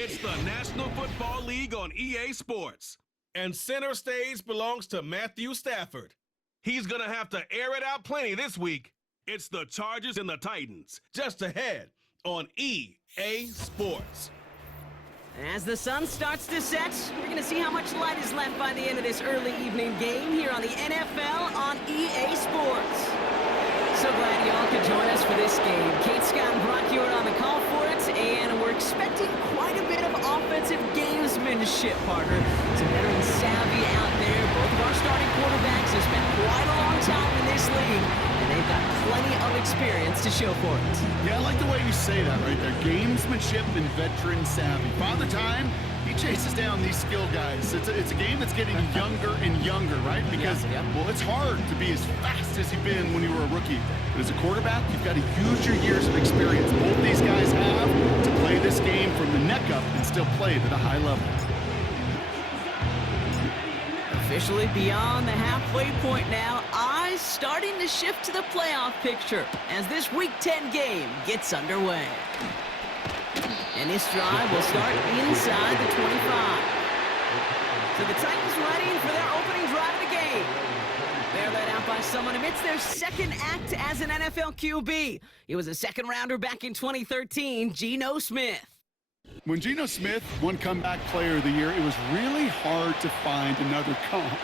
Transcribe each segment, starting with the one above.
It's the National Football League on EA Sports. And center stage belongs to Matthew Stafford. He's going to have to air it out plenty this week. It's the Chargers and the Titans, just ahead on EA Sports. As the sun starts to set, we're going to see how much light is left by the end of this early evening game here on the NFL on EA Sports. So glad y'all could join us for this game. Kate Scott and Brock Hewitt on the call for it, and we're expecting quite a bit of offensive gamesmanship, partner. Some veteran savvy out there. Both of our starting quarterbacks have spent quite a long time in this league, and they've got plenty of experience to show for it. Yeah, I like the way you say that right there. Gamesmanship and veteran savvy. Father Time, he chases down these skill guys. It's a game that's getting younger and younger, right? Because, well, it's hard to be as fast as you've been when you were a rookie. But as a quarterback, you've got to use your years of experience. Both these guys have to play this game from the neck up and still play it at a high level. Officially beyond the halfway point now, eyes starting to shift to the playoff picture as this Week 10 game gets underway. And this drive will start inside the 25. So the Titans ready for their opening drive of the game. They're led out by someone amidst their second act as an NFL QB. He was a second-rounder back in 2013, Geno Smith. When Geno Smith won Comeback Player of the Year, it was really hard to find another comp.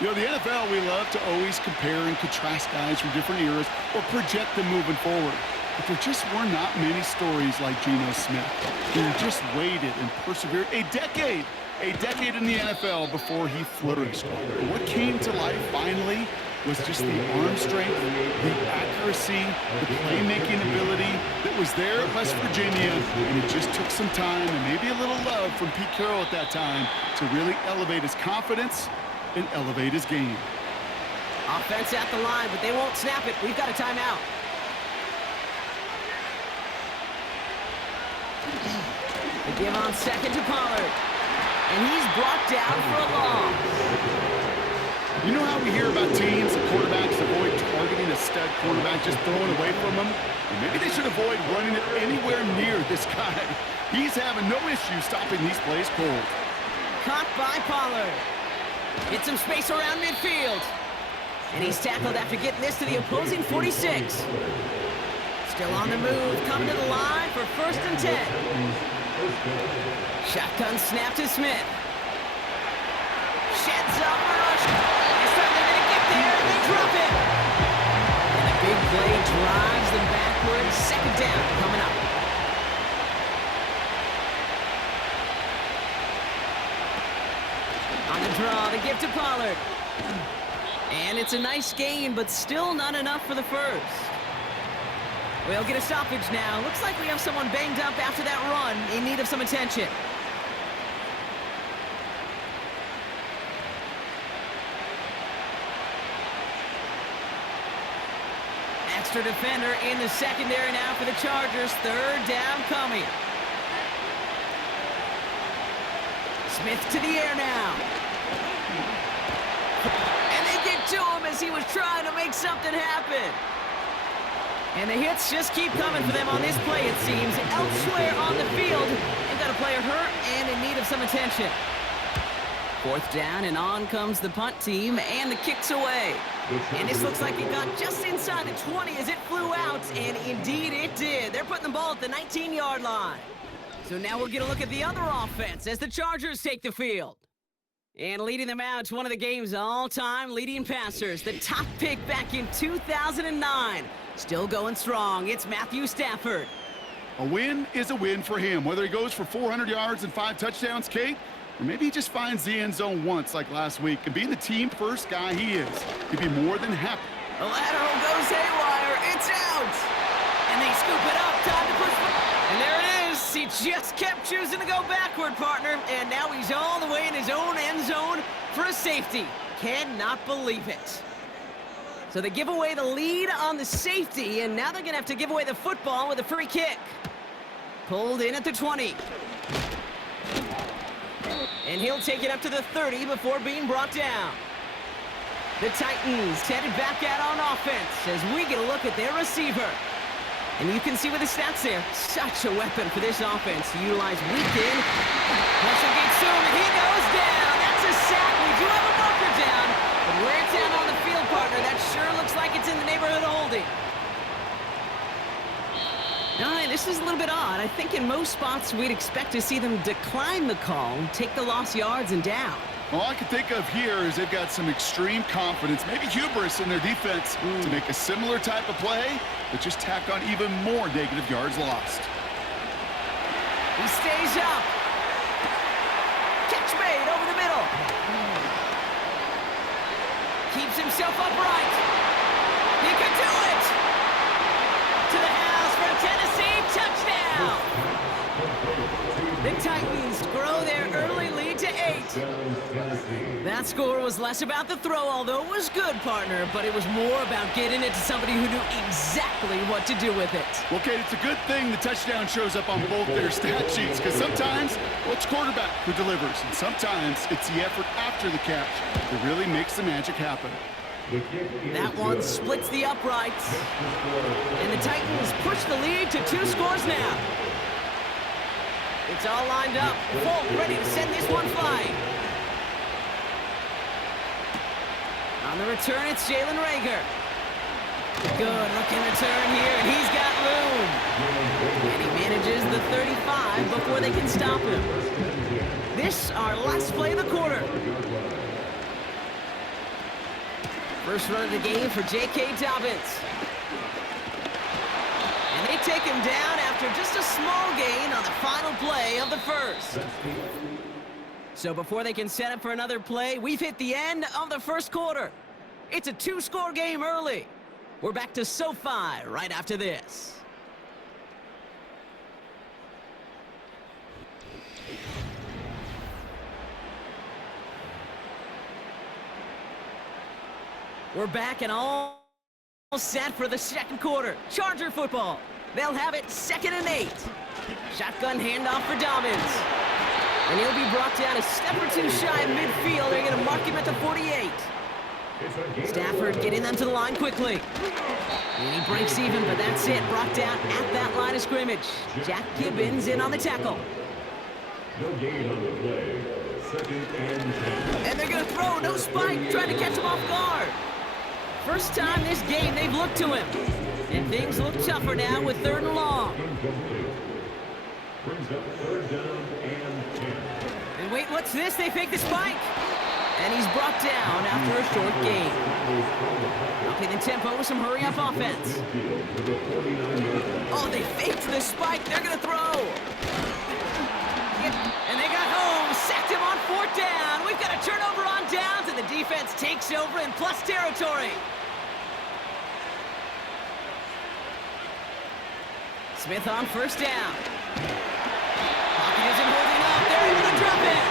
You know, the NFL, we love to always compare and contrast guys from different eras or project them moving forward. But there just were not many stories like Geno Smith, who just waited and persevered a decade in the NFL before he flourished. But what came to life finally was just the arm strength, the accuracy, the playmaking ability that was there at West Virginia, and it just took some time and maybe a little love from Pete Carroll at that time to really elevate his confidence and elevate his game. Offense at the line, but they won't snap it. We've got a timeout. The give on second to Pollard. And he's brought down for a loss. You know how we hear about teams and quarterbacks avoid targeting a stud quarterback, just throwing away from him? Well, maybe they should avoid running it anywhere near this guy. He's having no issue stopping these plays cold. Caught by Pollard. Get some space around midfield. And he's tackled after getting this to the opposing 46. Still on the move, coming to the line for 1st and 10. Shotgun snap to Smith. Sheds up a rush. This time they're going to get there, and they drop it. And a big play drives them backwards. Second down coming up. On the draw, the give to Pollard. And it's a nice gain, but still not enough for the first. We'll get a stoppage now. Looks like we have someone banged up after that run in need of some attention. Extra defender in the secondary now for the Chargers. 3rd down coming. Smith to the air now. And they get to him as he was trying to make something happen. And the hits just keep coming for them on this play, it seems. Elsewhere on the field, they've got a player hurt and in need of some attention. 4th down, and on comes the punt team, and the kick's away. And this looks like it got just inside the 20 as it flew out, and indeed it did. They're putting the ball at the 19-yard line. So now we'll get a look at the other offense as the Chargers take the field. And leading them out to one of the game's all-time leading passers, the top pick back in 2009. Still going strong, it's Matthew Stafford. A win is a win for him, whether he goes for 400 yards and 5 touchdowns, Kate, or maybe he just finds the end zone once like last week. And being the team-first guy he is, he'd be more than happy. The lateral goes haywire, it's out! And they scoop it up, time to push. And there it is, he just kept choosing to go backward, partner, and now he's all the way in his own end zone for a safety. Cannot believe it. So they give away the lead on the safety, and now they're going to have to give away the football with a free kick. Pulled in at the 20. And he'll take it up to the 30 before being brought down. The Titans headed back out on offense as we get a look at their receiver. And you can see with the stats there, such a weapon for this offense to utilize week in. Pressure gets to him, and he goes down. That's a sack. We do have a marker down, but where it's down on the field, partner, that sure looks like it's in the neighborhood of holding. All right, this is a little bit odd. I think in most spots we'd expect to see them decline the call, take the lost yards and down. All I can think of here is they've got some extreme confidence, maybe hubris in their defense to make a similar type of play, but just tack on even more negative yards lost. He stays up. Catch made over the middle. Keeps himself upright. He could do it. To the house for a Tennessee touchdown. The Titans grow their early lead to 8. That score was less about the throw, although it was good, partner, but it was more about getting it to somebody who knew exactly what to do with it. Well, Kate, it's a good thing the touchdown shows up on both their stat sheets, because sometimes, well, it's quarterback who delivers, and sometimes it's the effort after the catch that really makes the magic happen. That one splits the uprights, and the Titans push the lead to 2 scores now. It's all lined up. Folk ready to send this one flying. On the return, it's Jalen Reagor. Good looking return here, and he's got room. And he manages the 35 before they can stop him. This, our last play of the quarter. First run of the game for J.K. Dobbins. And they take him down after just a small gain on the final play of the first. So before they can set up for another play, we've hit the end of the first quarter. It's a 2-score game early. We're back to SoFi right after this. We're back and all set for the second quarter. Charger football. They'll have it 2nd and 8. Shotgun handoff for Dobbins. And he'll be brought down a step or 2 shy of midfield. They're going to mark him at the 48. Stafford getting them to the line quickly. And he breaks even, but that's it. Brought down at that line of scrimmage. Jack Gibbons in on the tackle. No gain on the play. 2nd and 10. And they're going to throw. No spike. Trying to catch him off guard. First time this game they've looked to him. And things look tougher now with 3rd and long. Incomplete. Brings up 3rd down and 10. And wait, what's this? They fake the spike. And he's brought down after a short gain. Upping the tempo with some hurry-up offense. Oh, they faked the spike. They're going to throw. And they got home. Sacked him on 4th down. We've got a turnover on downs, and the defense takes over in plus territory. Smith on 1st down. Pocket isn't holding up. They're able to drop it.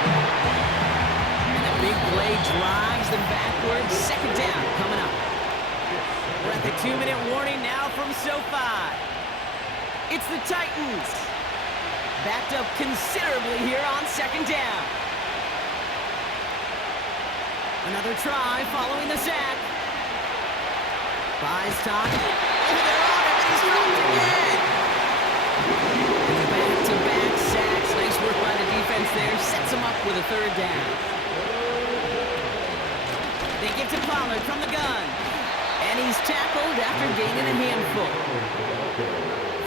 And the big play drives them backwards. 2nd down coming up. We're at the 2-minute warning now from SoFi. It's the Titans. Backed up considerably here on 2nd down. Another try following the sack. Buys time. Oh, they're on him, and he's dropped again. Back-to-back sacks. Nice work by the defense there. Sets him up with a 3rd down. They give to Pollard from the gun. And he's tackled after gaining a handful.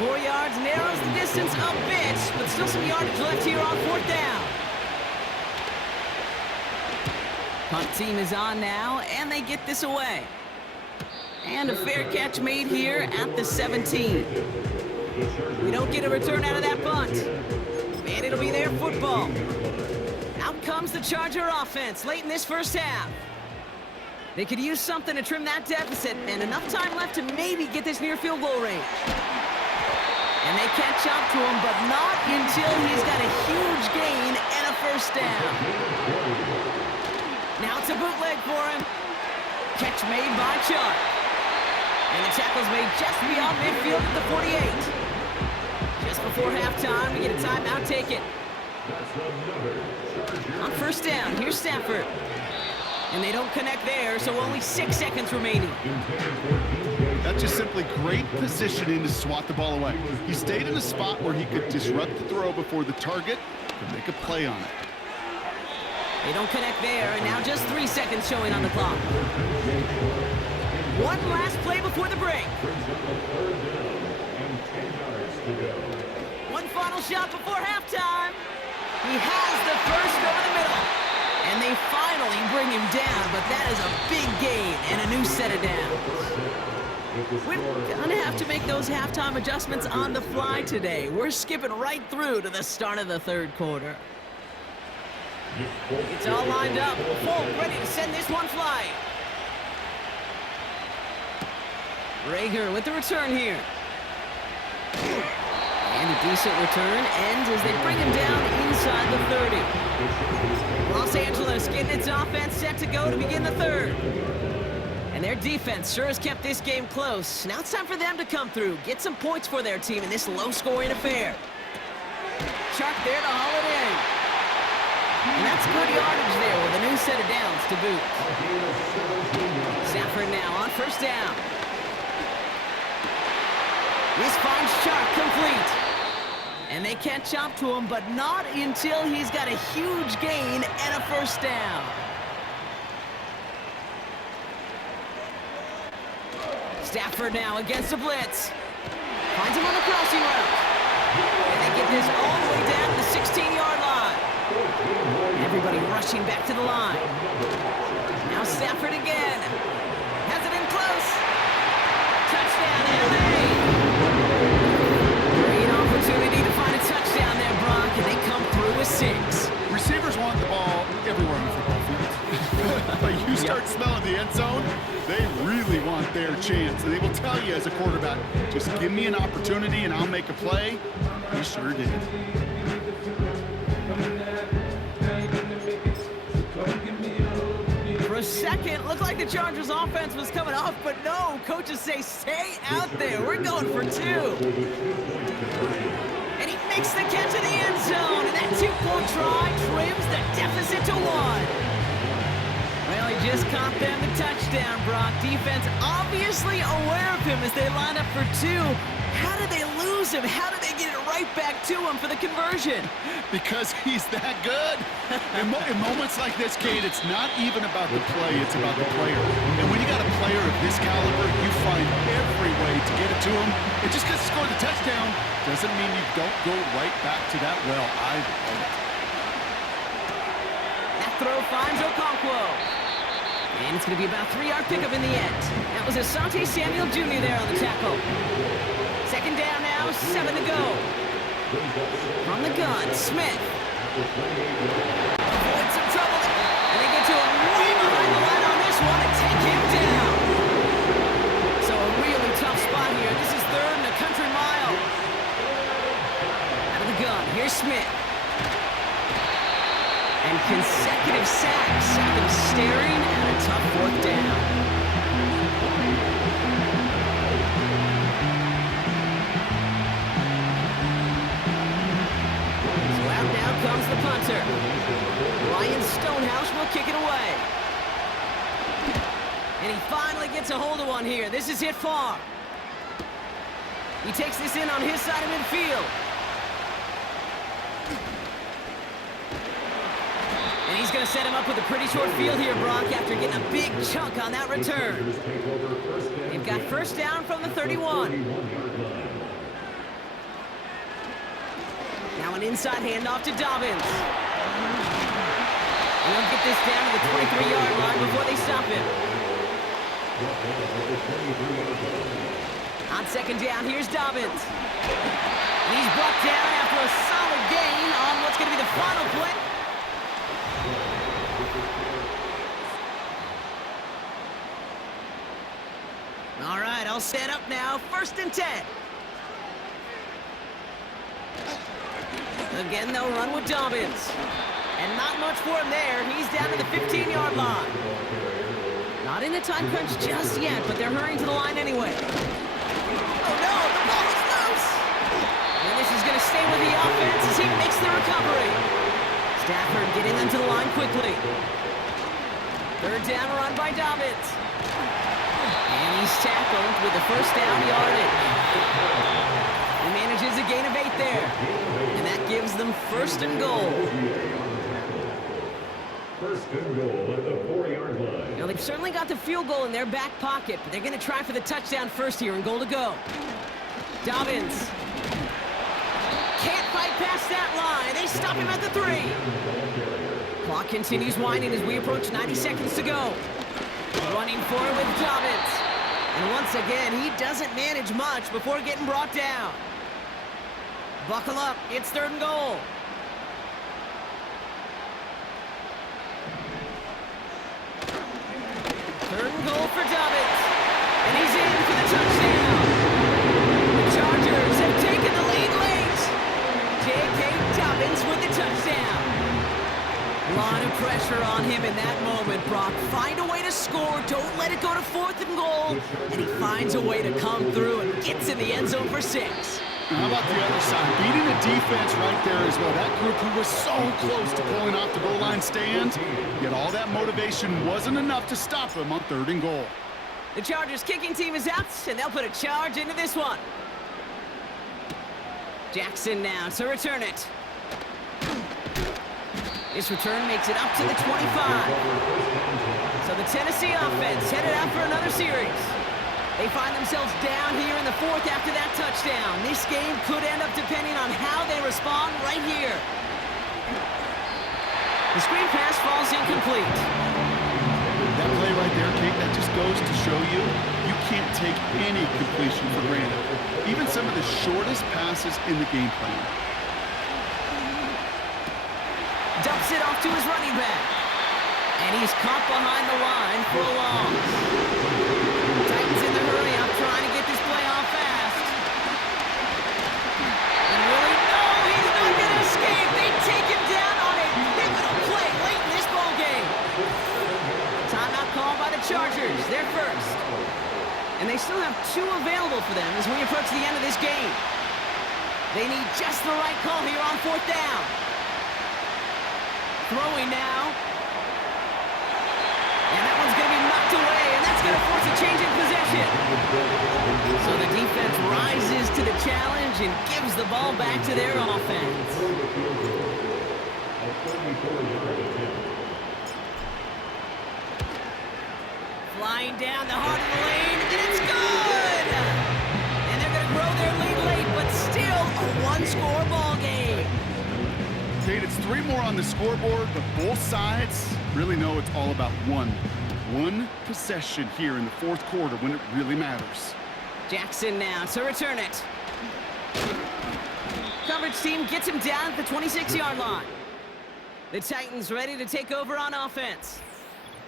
4 yards, narrows the distance a bit, but still some yardage left here on 4th down. Punt team is on now, and they get this away. And a fair catch made here at the 17. We don't get a return out of that punt. And it'll be their football. Out comes the Charger offense late in this first half. They could use something to trim that deficit, and enough time left to maybe get this near field goal range. And they catch up to him, but not until he's got a huge gain and a 1st down. Now it's a bootleg for him. Catch made by Chuck. And the tackle's made just beyond midfield at the 48. Just before halftime, we get a timeout taken. On 1st down, here's Stafford. And they don't connect there, so only 6 seconds remaining. That's just simply great positioning to swat the ball away. He stayed in a spot where he could disrupt the throw before the target could make a play on it. They don't connect there, and now just 3 seconds showing on the clock. One last play before the break. One final shot before halftime. He has the first over the middle. And they finally bring him down, but that is a big gain and a new set of downs. We're going to have to make those halftime adjustments on the fly today. We're skipping right through to the start of the third quarter. It's all lined up. Full, ready to send this one flying. Rager with the return here. And a decent return ends as they bring him down inside the 30. Los Angeles getting its offense set to go to begin the third. And their defense sure has kept this game close. Now it's time for them to come through, get some points for their team in this low-scoring affair. Chark there to haul it in. And that's good yardage there with a new set of downs to boot. Stafford now on first down. This finds Chark complete. And they can't chop to him, but not until he's got a huge gain and a first down. Stafford now against the blitz. Finds him on the crossing route. And they get this all the way down to the 16-yard line. Everybody rushing back to the line. Now Stafford again. Has it in close. Touchdown, LA. Great opportunity to find a touchdown there, Brock, and they come through with 6. Receivers want the ball everywhere on the football field. But you start smelling the end zone, they really want their chance. And they will tell you as a quarterback, just give me an opportunity and I'll make a play. He sure did. For a second, looked like the Chargers offense was coming off, but no, coaches say stay out there. We're going for 2. And he makes the catch in the end zone, and that 2-point try trims the deficit to 1. Well, he just caught them a touchdown, Brock. Defense obviously aware of him as they line up for 2. How did they lose him? How did they get it right back to him for the conversion? Because he's that good. In moments like this, Kate, it's not even about the play, it's about the player. And when you got a player of this caliber, you find every way to get it to him. And just because he scored the touchdown doesn't mean you don't go right back to that well either. That throw finds Okonkwo. And it's going to be about a 3-yard pickup in the end. That was Asante Samuel Jr. there on the tackle. Second down now, 7 to go. From the gun, Smith. Avoid some trouble. And they get to him way behind the line on this one and take him down. So a really tough spot here. This is 3rd and a country mile. Out of the gun, here's Smith. And consecutive sacks have him staring at a tough 4th down. Now comes the punter. Ryan Stonehouse will kick it away. And he finally gets a hold of one here. This is hit far. He takes this in on his side of midfield. And he's going to set him up with a pretty short field here, Brock, after getting a big chunk on that return. They've got first down from the 31. Now an inside handoff to Dobbins. And they'll get this down to the 23-yard line before they stop him. On second down, here's Dobbins. And he's brought down after a solid gain on what's going to be the final play. All right, all set up now. 1st and 10. Again, they'll run with Dobbins. And not much for him there. He's down to the 15-yard line. Not in the time crunch just yet, but they're hurrying to the line anyway. Oh, no, the ball is loose. And this is going to stay with the offense as he makes the recovery. Stafford getting them to the line quickly. Third down run by Dobbins. And he's tackled with the first down yardage. He manages a gain of 8 there. And that gives them first and goal. First and goal at the 4-yard line. Now, they've certainly got the field goal in their back pocket, but they're going to try for the touchdown first here and goal to go. Dobbins. Can't fight past that line. They stop him at the 3. Clock continues winding as we approach 90 seconds to go. Running forward with Dobbins. And once again, he doesn't manage much before getting brought down. Buckle up. It's third and goal. Third and goal for Dobbins. And he's in for the touchdown. The Chargers have taken the lead late. J.K. Dobbins with the touchdown. A lot of pressure on him in that moment, Brock. Find a way to score. Don't let it go to fourth and goal. And he finds a way to come through and gets in the end zone for 6. How about the other side? Beating the defense right there as well. That group who was so close to pulling off the goal line stand, yet all that motivation wasn't enough to stop them on third and goal. The Chargers kicking team is out, and they'll put a charge into this one. Jackson now to return it. This return makes it up to the 25. So the Tennessee offense headed out for another series. They find themselves down here in the 4th after that touchdown. This game could end up depending on how they respond right here. The screen pass falls incomplete. That play right there, Kate, that just goes to show you, you can't take any completion for granted. Even some of the shortest passes in the game plan. Dumps it off to his running back. And he's caught behind the line for a loss. Titans in the hurry up, trying to get this play off fast. And really, no, he's not going to escape. They take him down on a pivotal play late in this ball game. Timeout called by the Chargers. They're first. And they still have 2 available for them as we approach the end of this game. They need just the right call here on 4th down. Throwing now. And that one's going to be knocked away, and that's going to force a change in possession. So the defense rises to the challenge and gives the ball back to their offense. Flying down the heart of the lane, and it's good! And they're going to grow their lead late, but still a 1-score ball game. Kate, it's 3 more on the scoreboard, but both sides really know it's all about one possession here in the 4th quarter when it really matters. Jackson now to return it. Coverage team gets him down at the 26-yard line. The Titans ready to take over on offense.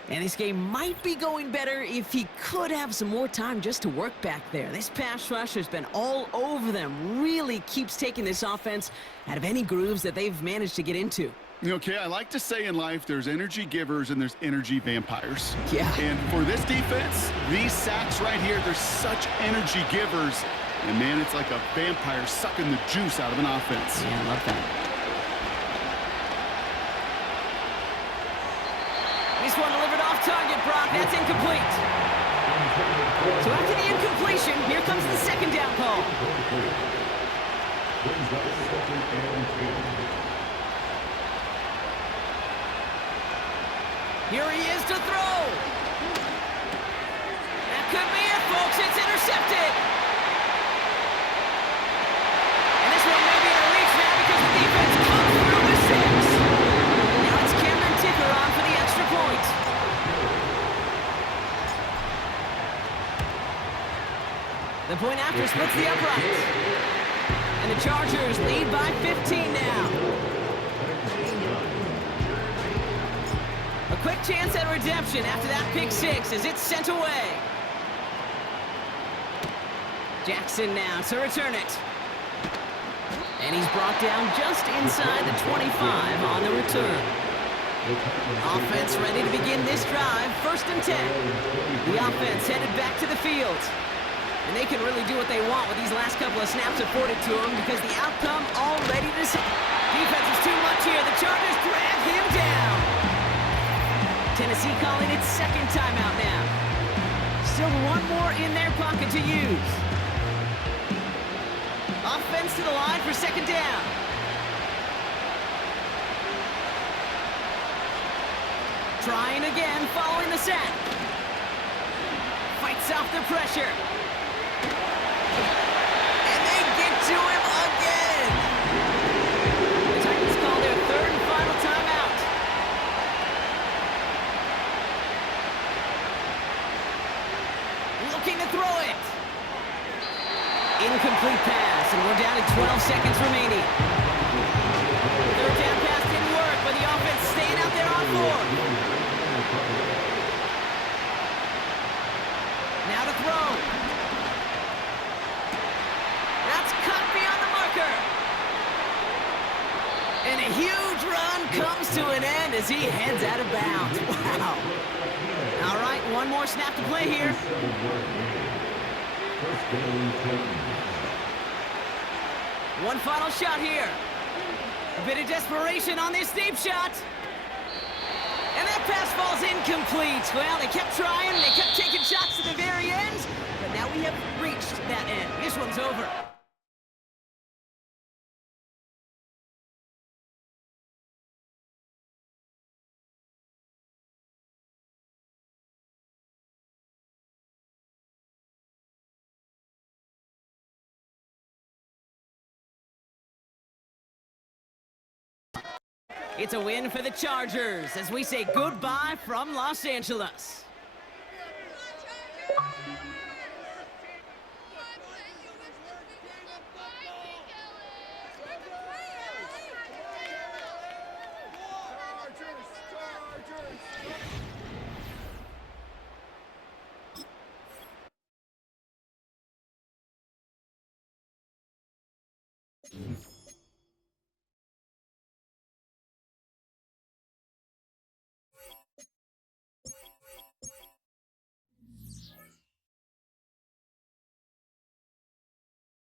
And this game might be going better if he could have some more time just to work back there. This pass rush has been all over them. Really keeps taking this offense out of any grooves that they've managed to get into. Okay, I like to say in life there's energy givers and there's energy vampires. Yeah. And for this defense, these sacks right here, they're such energy givers. And man, it's like a vampire sucking the juice out of an offense. Yeah, I love that. This one delivered off target, Brock. That's incomplete. So after the incompletion, here comes the 2nd down call. Here he is to throw. That could be it, folks. It's intercepted. And this one may be in a reach now because the defense comes through with 6. Now it's Cameron Ticker on for the extra point. The point after splits the uprights. And the Chargers lead by 15 now. A quick chance at redemption after that pick 6 as it's sent away. Jackson now to return it. And he's brought down just inside the 25 on the return. Offense ready to begin this drive, 1st and 10. The offense headed back to the field. And they can really do what they want with these last couple of snaps afforded to them because the outcome already decided. Defense is too much here. The Chargers drag him down. Tennessee calling its second timeout now. Still one more in their pocket to use. Offense to the line for second down. Trying again following the sack. Fights off the pressure. And they get to him again. The Titans call their third and final timeout. Looking to throw it. Incomplete pass, and we're down to 12 seconds remaining. Third down pass didn't work, but the offense staying out there on fourth. Now to throw. That's caught beyond the marker. And a huge run comes to an end as he heads out of bounds. Wow. All right, one more snap to play here. One final shot here. A bit of desperation on this deep shot. And that pass falls incomplete. Well, they kept trying, they kept taking shots to the very end, but now we have reached that end. This one's over. It's a win for the Chargers as we say goodbye from Los Angeles.